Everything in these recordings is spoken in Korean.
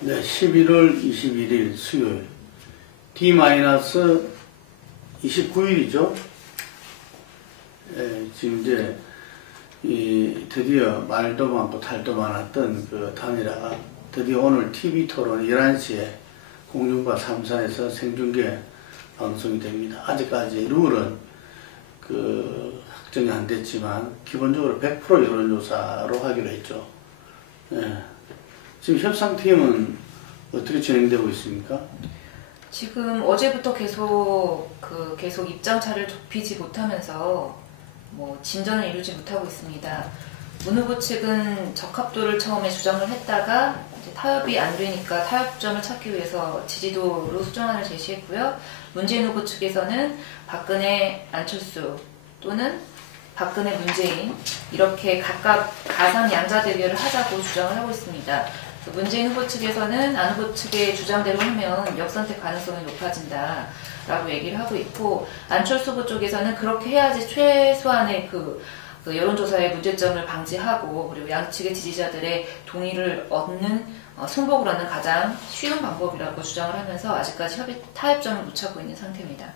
네, 11월 21일 수요일 D-29일이죠. 지금 이제 드디어 말도 많고 탈도 많았던 그 단일화가 드디어 오늘 TV토론 11시에 공중파 3사에서 생중계 방송이 됩니다. 아직까지 룰은 확정이 안 됐지만 기본적으로 100% 여론조사로 하기로 했죠. 지금 협상팀은 어떻게 진행되고 있습니까? 지금 어제부터 계속 입장차를 좁히지 못하면서 진전을 이루지 못하고 있습니다. 문 후보 측은 적합도를 처음에 주장을 했다가 이제 타협이 안 되니까 타협점을 찾기 위해서 지지도로 수정안을 제시했고요. 문재인 후보 측에서는 박근혜, 안철수 또는 박근혜, 문재인 이렇게 각각 가상 양자 대결을 하자고 주장을 하고 있습니다. 문재인 후보 측에서는 안 후보 측의 주장대로 하면 역선택 가능성이 높아진다 라고 얘기를 하고 있고, 안철수 후보 쪽에서는 그렇게 해야지 최소한의 그 여론조사의 문제점을 방지하고 그리고 양측의 지지자들의 동의를 얻는 승복을 얻는 가장 쉬운 방법이라고 주장을 하면서 아직까지 타협점을 못 찾고 있는 상태입니다.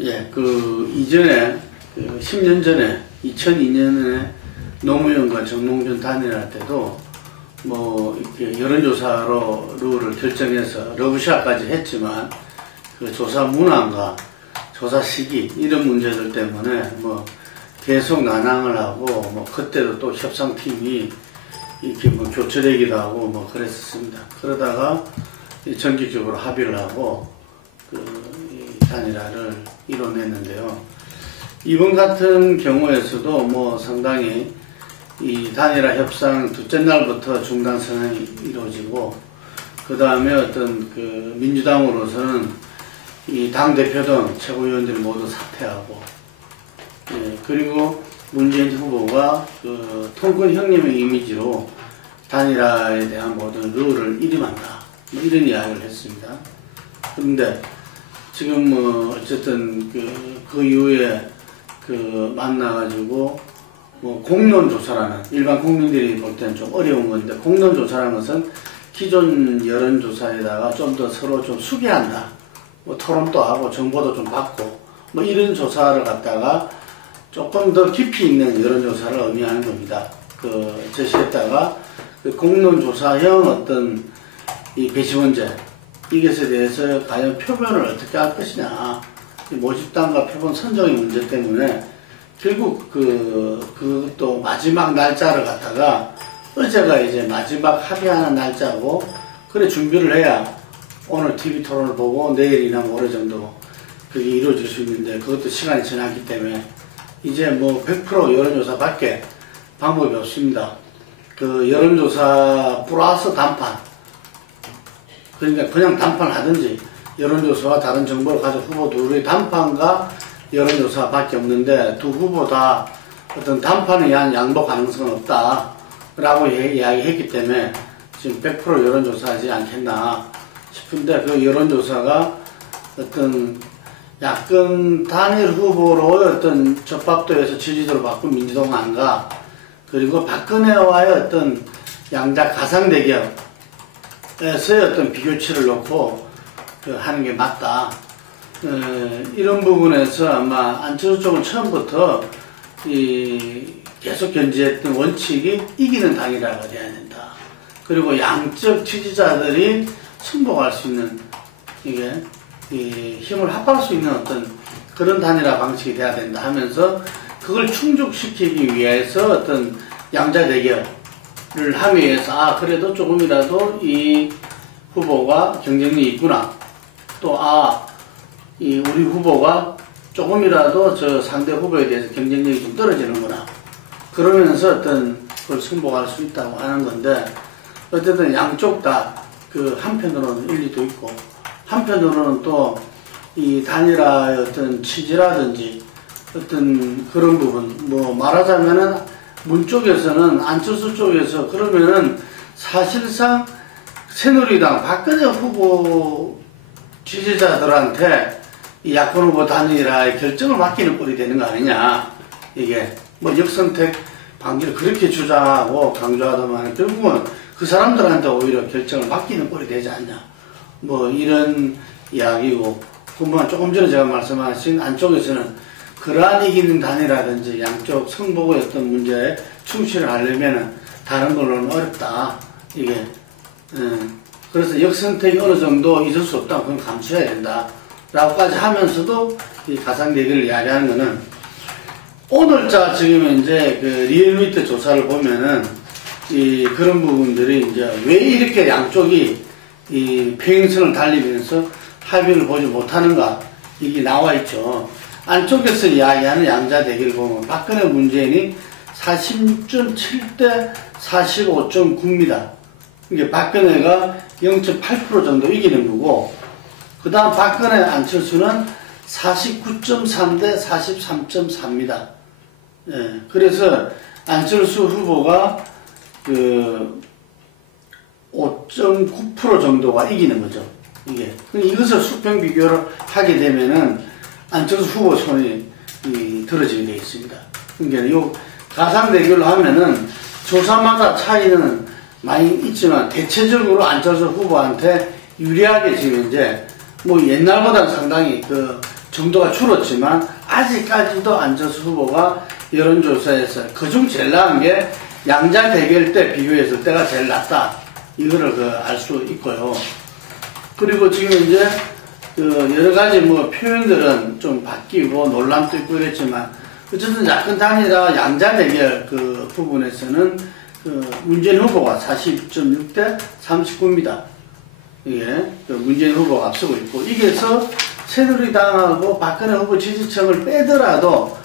예, 이전에 10년 전에 2002년에 노무현과 정몽준 단일화 때도 이렇게 여론조사로 룰을 결정해서 러브샷까지 했지만 그 조사 문항과 조사 시기 이런 문제들 때문에 계속 난항을 하고 그때도 또 협상팀이 이렇게 교체되기도 하고 그랬었습니다. 그러다가 전격적으로 합의를 하고 이 단일화를 이뤄냈는데요. 이번 같은 경우에서도 상당히 이 단일화 협상 둘째 날부터 중단 선언이 이루어지고, 그 다음에 민주당으로서는 이 당대표 등 최고위원들이 모두 사퇴하고, 그리고 문재인 후보가 통근 형님의 이미지로 단일화에 대한 모든 룰을 일임한다, 이런 이야기를 했습니다. 그런데 지금 어쨌든 그 이후에 만나가지고 공론조사라는, 일반 국민들이 볼 때는 좀 어려운 건데, 공론조사라는 것은 기존 여론조사에다가 좀 더 서로 좀 수기한다, 토론도 하고 정보도 좀 받고 이런 조사를 갖다가 조금 더 깊이 있는 여론조사를 의미하는 겁니다. 제시했다가 공론조사형 어떤 이 배치 문제, 이것에 대해서 과연 표본을 어떻게 할 것이냐, 모집단과 표본 선정의 문제 때문에 결국 또 마지막 날짜를 갖다가, 어제가 이제 마지막 합의하는 날짜고, 그래 준비를 해야 오늘 TV 토론을 보고 내일이나 모레 정도 그게 이루어질 수 있는데, 그것도 시간이 지났기 때문에 이제 100% 여론조사 밖에 방법이 없습니다. 여론조사 플러스 단판, 그러니까 그냥 단판 하든지 여론조사와 다른 정보를 가진 후보 둘의 단판과 여론조사 밖에 없는데, 두 후보 다 어떤 단판에 의한 양보 가능성은 없다 라고 이야기했기 때문에 지금 100% 여론조사하지 않겠나 싶은데, 그 여론조사가 어떤 약간 단일 후보로 어떤 접합도에서 지지도를 받고 민주당 안 가, 그리고 박근혜와의 어떤 양자 가상대결에서의 어떤 비교치를 놓고 하는 게 맞다. 이런 부분에서 아마 안철수 쪽은 처음부터 계속 견지했던 원칙이 이기는 당이라고 해야 된다. 그리고 양적 지지자들이 승복할 수 있는, 힘을 합할 수 있는 어떤 그런 단일화 방식이 돼야 된다 하면서, 그걸 충족시키기 위해서 어떤 양자 대결을 하기 위해서 그래도 조금이라도 이 후보가 경쟁력이 있구나, 또 우리 후보가 조금이라도 저 상대 후보에 대해서 경쟁력이 좀 떨어지는구나, 그러면서 어떤 그걸 승복할 수 있다고 하는 건데, 어쨌든 양쪽 다 한편으로는 일리도 있고, 한편으로는 또 이 단일화의 어떤 취지라든지 어떤 그런 부분, 말하자면은 문 쪽에서는, 안철수 쪽에서 그러면은 사실상 새누리당 박근혜 후보 지지자들한테 이 야권 후보 단일화의 결정을 맡기는 꼴이 되는 거 아니냐. 이게 역선택 방지를 그렇게 주장하고 강조하더만 결국은 그 사람들한테 오히려 결정을 맡기는 꼴이 되지 않냐. 뭐 이런 이야기고, 그만 조금 전에 제가 말씀하신 안쪽에서는 그러한 이기는 단위라든지 양쪽 성보고의 어떤 문제에 충실을 하려면은 다른 걸로는 어렵다. 이게, 그래서 역선택이 어느 정도 있을 수 없다. 그건 감수해야 된다. 라고까지 하면서도 이 가상 대결을 이야기하는 거는 오늘자 지금 이제 그 리얼미터 조사를 보면은 이 그런 부분들이 이제 왜 이렇게 양쪽이 이 평행선을 달리면서 합의를 보지 못하는가 이게 나와 있죠. 안쪽에서 이야기하는 양자 대결을 보면 박근혜 문재인이 40.7대 45.9입니다. 이게 박근혜가 0.8% 정도 이기는 거고, 그 다음 박근혜 안철수는 49.3대 43.4입니다. 예, 그래서 안철수 후보가 그 5.9% 정도가 이기는 거죠. 이것을 수평 비교를 하게 되면은 안철수 후보 손이 들어지게 되어 있습니다. 그러니까 요 가상 대결로 하면은 조사마다 차이는 많이 있지만 대체적으로 안철수 후보한테 유리하게 지금 이제 뭐 옛날보다는 상당히 그 정도가 줄었지만 아직까지도 안철수 후보가 여론조사에서 그중 제일 나은 게 양자 대결 때 비교했을 때가 제일 낫다. 이거를 알 수 있고요. 그리고 지금 이제 그 여러 가지 뭐 표현들은 좀 바뀌고 논란도 있고 이랬지만 어쨌든 약간 단위라 양자 대결 그 부분에서는 그 문재인 후보가 40.6대 39입니다. 이게 그 문재인 후보가 앞서고 있고, 이게서 새누리당하고 박근혜 후보 지지층을 빼더라도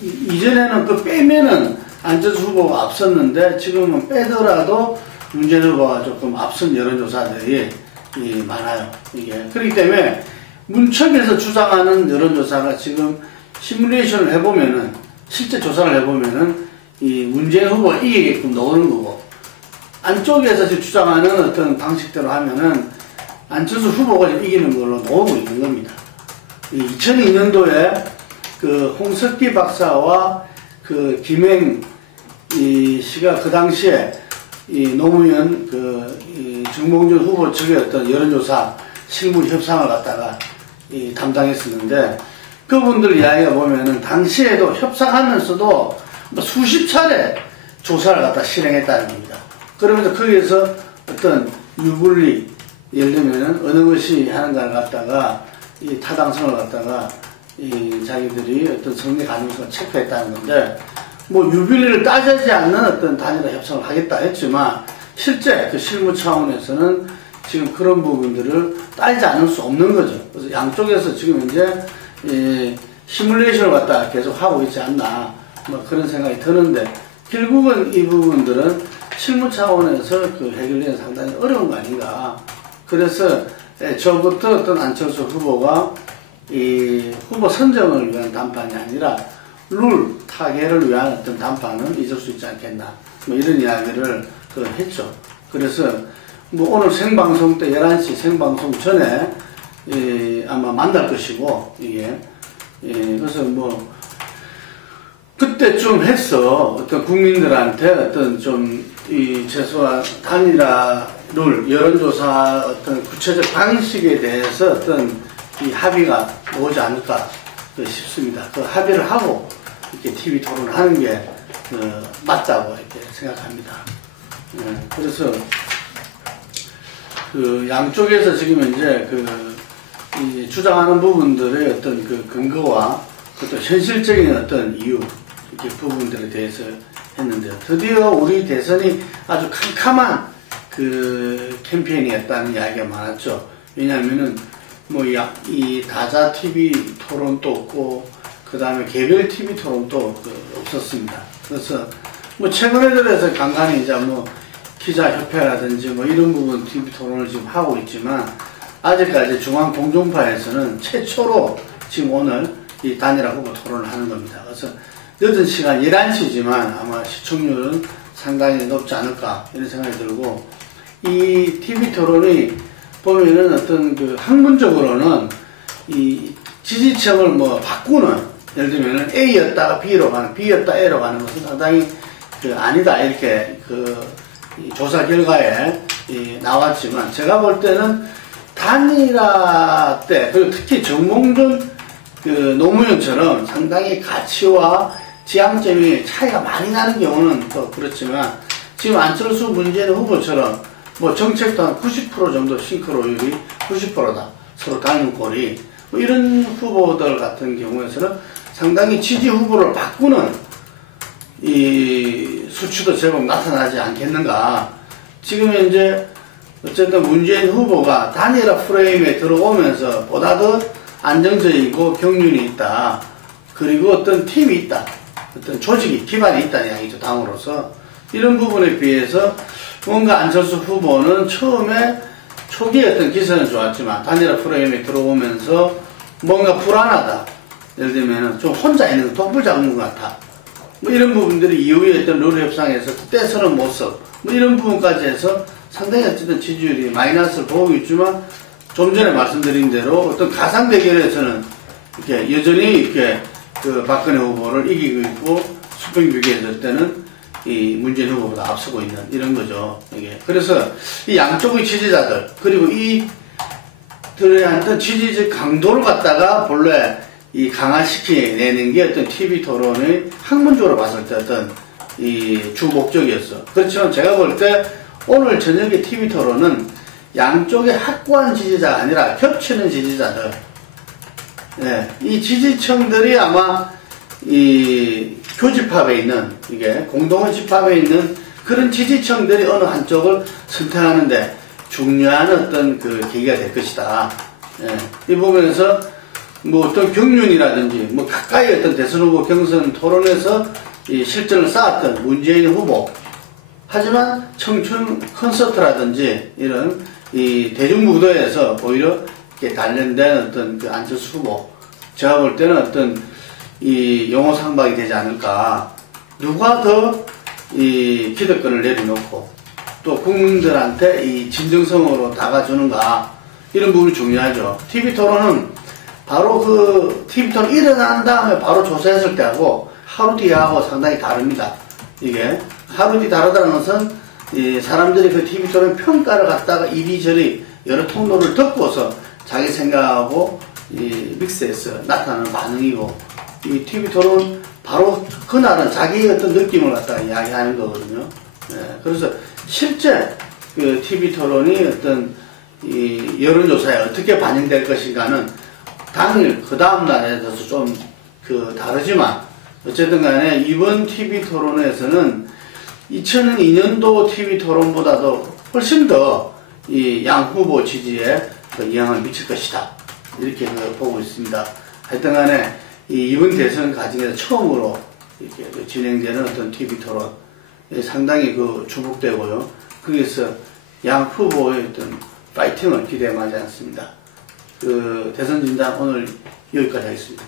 이전에는 그 빼면은 안철수 후보가 앞섰는데 지금은 빼더라도 문재인 후보가 조금 앞선 여론조사들이 많아요. 이게 그렇기 때문에 문척에서 주장하는 여론조사가 지금 시뮬레이션을 해보면은 실제 조사를 해보면은 이 문재인 후보가 이기게끔 나오는 거고, 안쪽에서 지금 주장하는 어떤 방식대로 하면은 안철수 후보가 이기는 걸로 나오고 있는 겁니다. 2002년도에 그 홍석기 박사와 그 김행 씨가 그 당시에 이 노무현 이 정몽준 후보 측의 어떤 여론조사 실무 협상을 갖다가 담당했었는데, 그분들 이야기가 보면은 당시에도 협상하면서도 뭐 수십 차례 조사를 갖다 실행했다는 겁니다. 그러면서 거기에서 어떤 유불리, 예를 들면은 어느 것이 하는가를 갖다가 이 타당성을 갖다가 자기들이 어떤 성리 가능성을 체크했다는 건데, 뭐 유불리를 따지지 않는 어떤 단일화 협상을 하겠다 했지만 실제 그 실무 차원에서는 지금 그런 부분들을 따지지 않을 수 없는 거죠. 그래서 양쪽에서 지금 이제 시뮬레이션을 갖다 계속 하고 있지 않나, 뭐 그런 생각이 드는데, 결국은 이 부분들은 실무 차원에서 그 해결되는 상당히 어려운 거 아닌가. 그래서 저부터 어떤 안철수 후보가 이 후보 선정을 위한 담판이 아니라 룰 타개를 위한 어떤 담판은 있을 수 있지 않겠나, 뭐 이런 이야기를 했죠. 그래서 뭐 오늘 생방송 때 11시 생방송 전에 아마 만날 것이고, 이게 그래서 뭐 그때쯤 했어 어떤 국민들한테 어떤 좀 이 최소한 단일화 룰, 여론조사 어떤 구체적 방식에 대해서 어떤 이 합의가 오지 않을까 싶습니다. 그 합의를 하고 이렇게 TV 토론을 하는 게 맞다고 이렇게 생각합니다. 그래서 그 양쪽에서 지금 이제 이 주장하는 부분들의 어떤 그 근거와 또 현실적인 어떤 이유 이렇게 부분들에 대해서 했는데요. 드디어 우리 대선이 아주 캄캄한 그 캠페인이었다는 이야기가 많았죠. 왜냐하면은 뭐 이 다자 TV 토론도 없고 그 다음에 개별 TV 토론도 없었습니다. 그래서 뭐 최근에 들어서 간간히 이제 뭐 기자협회라든지 뭐 이런 부분 TV 토론을 지금 하고 있지만, 아직까지 중앙공정파에서는 최초로 지금 오늘 이 단일화 후보 토론을 하는 겁니다. 그래서 늦은 시간 11시지만 아마 시청률은 상당히 높지 않을까 이런 생각이 들고, 이 TV 토론이 보면은 어떤 그 학문적으로는 이 지지층을 뭐 바꾸는, 예를 들면은 A였다가 B로 가는, B였다 A로 가는 것은 상당히 아니다 이렇게 이 조사 결과에 나왔지만 제가 볼 때는 단일화 때 그리고 특히 정몽준 그 노무현처럼 상당히 가치와 지향점이 차이가 많이 나는 경우는 또 그렇지만 지금 안철수 문재인 후보처럼 뭐 정책도 한 90% 정도 싱크로율이 90%다. 서로 닮은 꼴이 뭐 이런 후보들 같은 경우에서는 상당히 지지 후보를 바꾸는 이 수치도 제법 나타나지 않겠는가. 지금 현재 어쨌든 문재인 후보가 단일화 프레임에 들어오면서 보다 더 안정적이고 경륜이 있다. 그리고 어떤 팀이 있다. 어떤 조직이 기반이 있다는 이야기죠. 당으로서. 이런 부분에 비해서 뭔가 안철수 후보는 처음에 초기에 어떤 기세는 좋았지만 단일화 프레임에 들어오면서 뭔가 불안하다. 예를 들면 좀 혼자 있는 독불 잡는 것 같아. 뭐 이런 부분들이 이후에 어떤 룰 협상에서 떼서는 모습 뭐 이런 부분까지 해서 상당히 어쨌든 지지율이 마이너스를 보고 있지만 좀 전에 말씀드린 대로 어떤 가상 대결에서는 이렇게 여전히 이렇게 그 박근혜 후보를 이기고 있고 수평 비교했을 때는 이 문재인 후보보다 앞서고 있는 이런 거죠. 이게 그래서 이 양쪽의 지지자들 그리고 이들의 어떤 지지적 강도를 갖다가 본래 이 강화시켜내는 게 어떤 TV 토론의 학문적으로 봤을 때 어떤 이 주 목적이었어. 그렇지만 제가 볼 때 오늘 저녁의 TV 토론은 양쪽의 확고한 지지자가 아니라 겹치는 지지자들. 네, 이 지지층들이 아마 이 교집합에 있는 이게 공동의 집합에 있는 그런 지지층들이 어느 한쪽을 선택하는데 중요한 어떤 그 계기가 될 것이다. 이 부분에서 뭐 어떤 경륜이라든지 뭐 가까이 어떤 대선 후보 경선 토론에서 이 실전을 쌓았던 문재인 후보 하지만 청춘 콘서트라든지 이런 이 대중무대에서 오히려 이렇게 단련된 어떤 그 안철수 후보 제가 볼 때는 어떤 이 용어 상박이 되지 않을까. 누가 더 이 기득권을 내려놓고 또 국민들한테 이 진정성으로 다가주는가 이런 부분이 중요하죠. TV 토론은 바로 그 TV 토론 일어난 다음에 바로 조사했을 때하고 하루 뒤에 하고 상당히 다릅니다. 이게 하루 뒤 다르다는 것은 이 사람들이 그 TV 토론 평가를 갖다가 이리저리 여러 통로를 듣고서 자기 생각하고 이 믹스해서 나타나는 반응이고 이 TV 토론 바로 그날은 자기의 어떤 느낌을 갖다가 이야기하는 거거든요. 그래서 실제 그 TV 토론이 어떤 이 여론조사에 어떻게 반영될 것인가는 당일 그 다음날에 대해서 좀 그 다르지만 어쨌든 간에 이번 TV 토론에서는 2002년도 TV 토론보다도 훨씬 더 이 양 후보 지지에 영향을 미칠 것이다. 이렇게 보고 있습니다. 하여튼 간에 이번 대선 과정에서 처음으로 이렇게 진행되는 어떤 TV 토론 상당히 그 주목되고요. 거기서 양 후보의 어떤 파이팅을 기대하지 않습니다. 그 대선 진단 오늘 여기까지 하겠습니다.